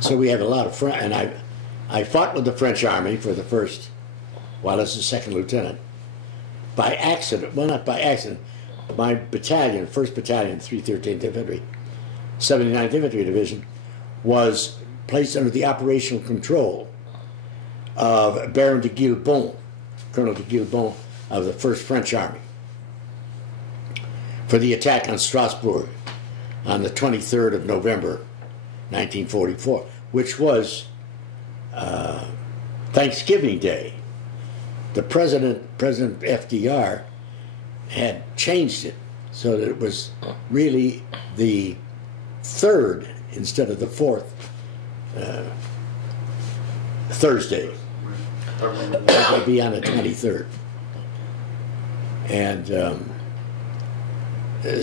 So we have a lot of French, and I fought with the French army for the first, while as a second lieutenant, by accident. Well, not by accident. My battalion, 1st Battalion, 313th Infantry, 79th Infantry Division, was placed under the operational control of Baron de Guilbon, Colonel de Guilbon of the 1st French Army, for the attack on Strasbourg on the 23rd of November, 1944, which was Thanksgiving Day. The President FDR, had changed it so that it was really the 3rd instead of the 4th Thursday. It would be on the 23rd. And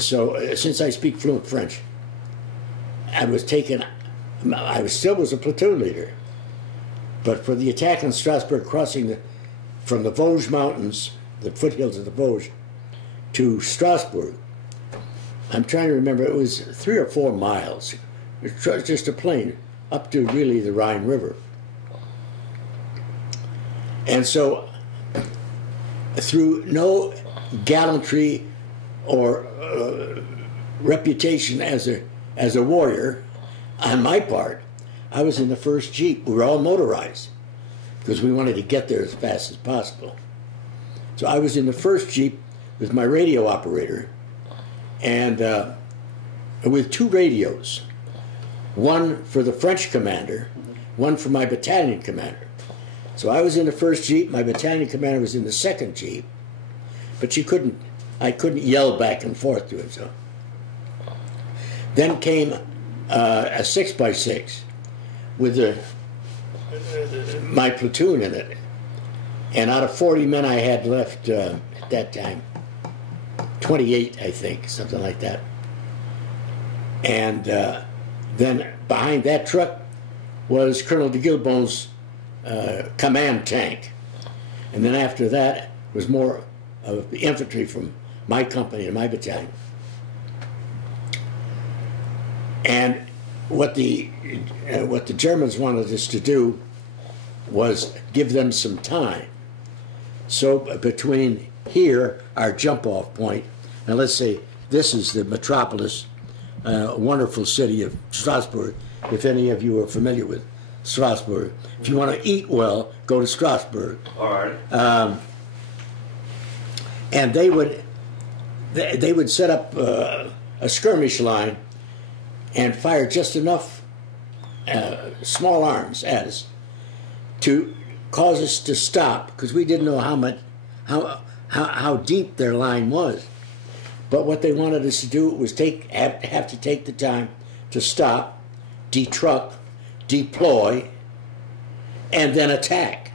so since I speak fluent French, I still was a platoon leader. But for the attack on Strasbourg, crossing from the Vosges Mountains, the foothills of the Vosges, to Strasbourg, I'm trying to remember, it was 3 or 4 miles. It was just a plain up to really the Rhine River. And so, through no gallantry or reputation as a warrior on my part, I was in the first Jeep. We were all motorized because we wanted to get there as fast as possible. So I was in the first Jeep with my radio operator, and with 2 radios, one for the French commander, one for my battalion commander. So I was in the first Jeep, my battalion commander was in the second Jeep, but I couldn't yell back and forth to him. So then came a 6x6 with my platoon in it, and out of 40 men I had left at that time, 28, I think, something like that. And then behind that truck was Colonel de Guilbon's command tank. And then after that was more of the infantry from my company and my battalion. And what the Germans wanted us to do was give them some time. So between here, our jump-off point, and let's say this is the metropolis, wonderful city of Strasbourg, if any of you are familiar with Strasbourg. If you want to eat well, go to Strasbourg. All right. And they would set up a skirmish line and fire just enough small arms at us to cause us to stop, because we didn't know how deep their line was. But what they wanted us to do was have to take the time to stop, detruck, deploy, and then attack.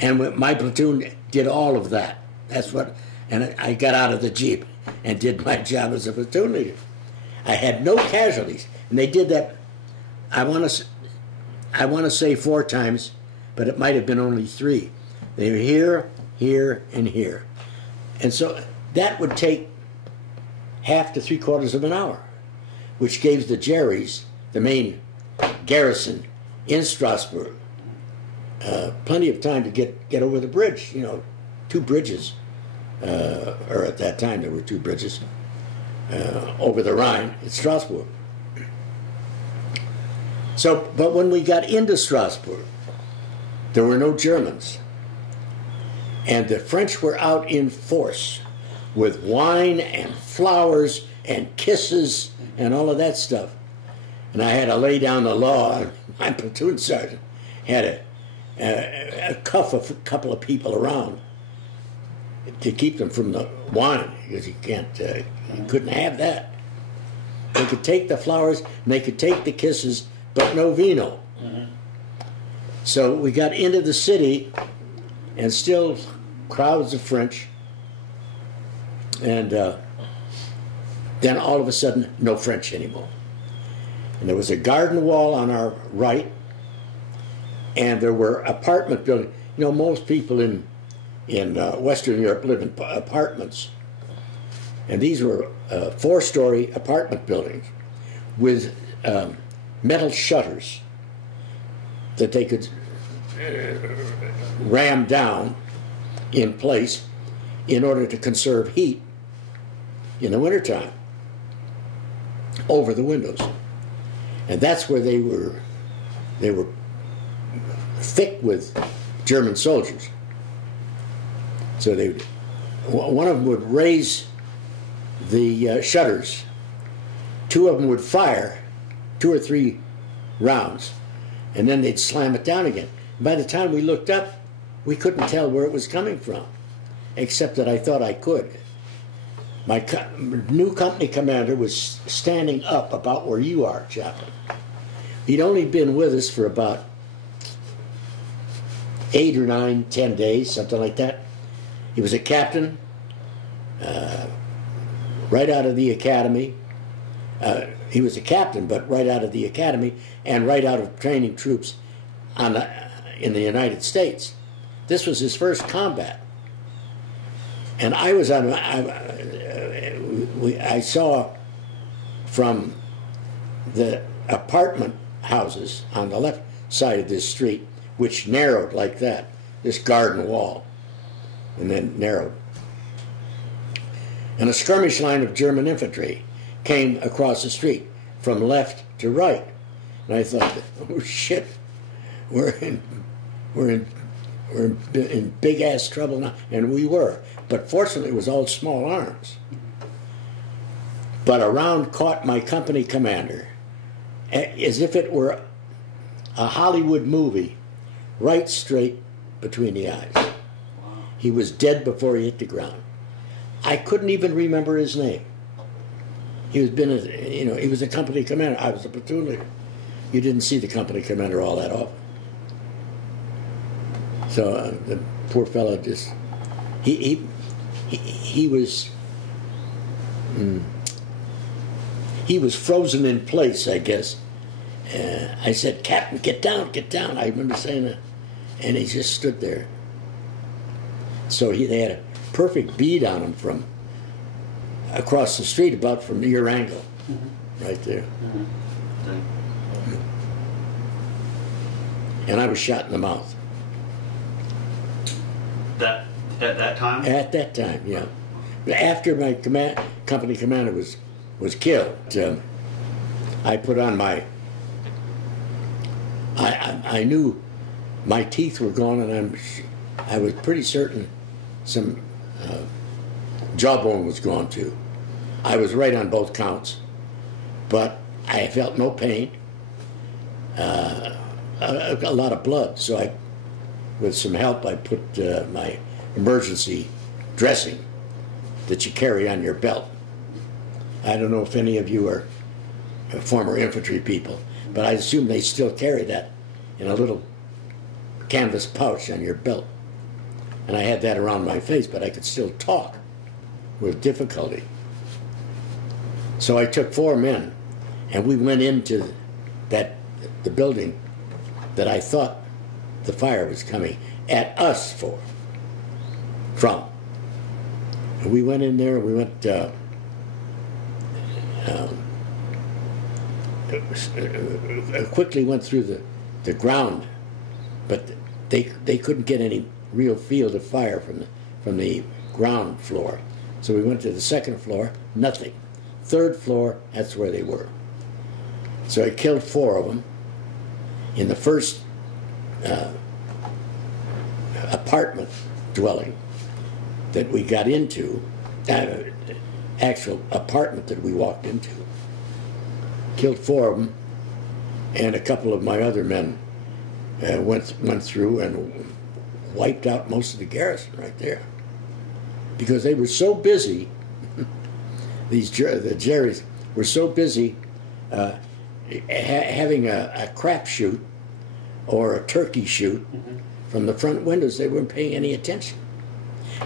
And my platoon did all of that. And I got out of the Jeep and did my job as a platoon leader. I had no casualties, and they did that. I want to say 4 times, but it might have been only 3. They were here, here, and here. And so that would take half to 3/4 of an hour, which gave the Jerry's, the main garrison in Strasbourg, plenty of time to get over the bridge. 2 bridges, or at that time there were 2 bridges over the Rhine at Strasbourg. So, but when we got into Strasbourg, there were no Germans. And the French were out in force with wine and flowers and kisses and all of that stuff. And I had to lay down the law, and my platoon sergeant had to cuff a couple of people around to keep them from the wine, because you couldn't have that. They could take the flowers and they could take the kisses, but no vino. Mm-hmm. So we got into the city, and still crowds of French, and then all of a sudden, no French anymore. And there was a garden wall on our right, and there were apartment buildings. Most people in Western Europe live in apartments, and these were 4-story apartment buildings with metal shutters that they could ram down in place in order to conserve heat in the wintertime over the windows. And that's where they were thick with German soldiers. So one of them would raise the shutters, two of them would fire 2 or 3 rounds, and then they'd slam it down again. By the time we looked up, we couldn't tell where it was coming from, except that I thought I could. My new company commander was standing up about where you are, Chaplain. He'd only been with us for about 8 or 9, 10 days, something like that. He was a captain, right out of the academy. He was a captain, but right out of the academy and right out of training troops in the United States. This was his first combat. And I was on, I saw from the apartment houses on the left side of this street, which narrowed like that, this garden wall, and then narrowed. And a skirmish line of German infantry came across the street from left to right. And I thought, oh shit, we're in big ass trouble now. And we were. But fortunately it was all small arms. But a round caught my company commander as if it were a Hollywood movie, right straight between the eyes. Wow. He was dead before he hit the ground. I couldn't even remember his name. He was a company commander. I was a platoon leader. You didn't see the company commander all that often. So the poor fellow just he was frozen in place, I guess. I said, "Captain, get down, get down." I remember saying that, and he just stood there. So they had a perfect bead on him from across the street, about from your angle, right there. And I was shot in the mouth. At that time? At that time, yeah. But after my company commander was killed, I put on my. I knew my teeth were gone, and I was pretty certain some jawbone was gone too. I was right on both counts, but I felt no pain. A lot of blood, so with some help, I put my emergency dressing that you carry on your belt. I don't know if any of you are former infantry people, but I assume they still carry that in a little canvas pouch on your belt. And I had that around my face, but I could still talk with difficulty. So I took 4 men, and we went into the building that I thought the fire was coming at us from. And we went in there, and we went quickly went through the ground, but they couldn't get any real field of fire from the ground floor. So we went to the 2nd floor, nothing. 3rd floor, that's where they were. So I killed 4 of them. In the first apartment dwelling that we got into, actual apartment that we walked into, killed 4 of them, and a couple of my other men went through and wiped out most of the garrison right there, because they were so busy. The Jerrys were so busy having a crap shoot or a turkey shoot from the front windows, they weren't paying any attention.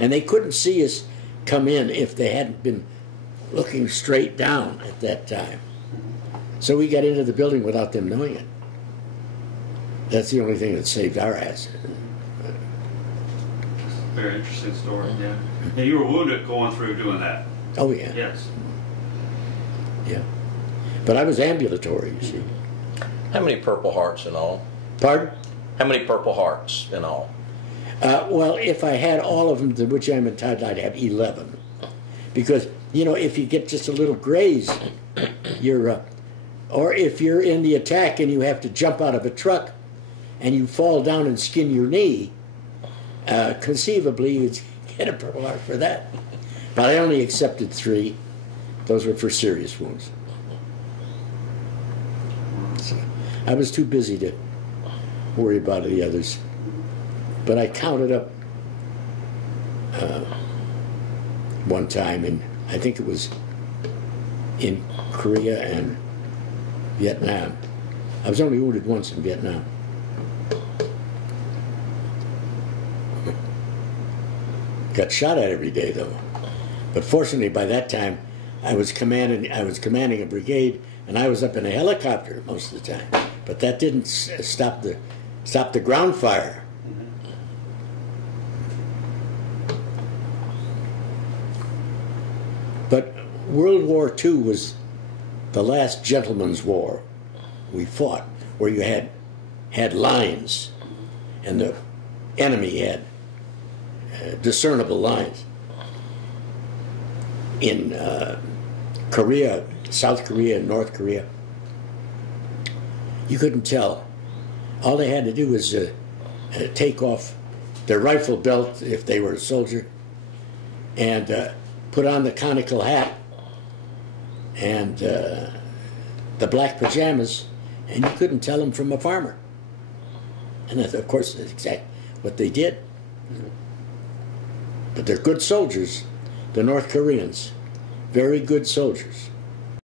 And they couldn't see us come in if they hadn't been looking straight down at that time. So we got into the building without them knowing it. That's the only thing that saved our ass. Very interesting story, yeah. Now, you were wounded going through doing that. Oh, yeah. Yes. Yeah. But I was ambulatory, you see. How many Purple Hearts in all? Pardon? How many Purple Hearts in all? Well, if I had all of them to which I'm entitled, I'd have 11. Because, you know, if you get just a little graze, you're, or if you're in the attack and you have to jump out of a truck and you fall down and skin your knee, conceivably you'd get a Purple Heart for that. But I only accepted 3. Those were for serious wounds. So I was too busy to worry about the others. But I counted up one time, and I think it was in Korea and Vietnam. I was only wounded once in Vietnam. Got shot at every day, though. But fortunately, by that time, I was commanding a brigade, and I was up in a helicopter most of the time. But that didn't stop the ground fire. But World War II was the last gentleman's war we fought, where you had lines, and the enemy had discernible lines. In Korea, South Korea, and North Korea, you couldn't tell. All they had to do was take off their rifle belt if they were a soldier, and put on the conical hat and the black pajamas, and you couldn't tell them from a farmer. And that, of course, is exactly what they did. But they're good soldiers, the North Koreans, very good soldiers.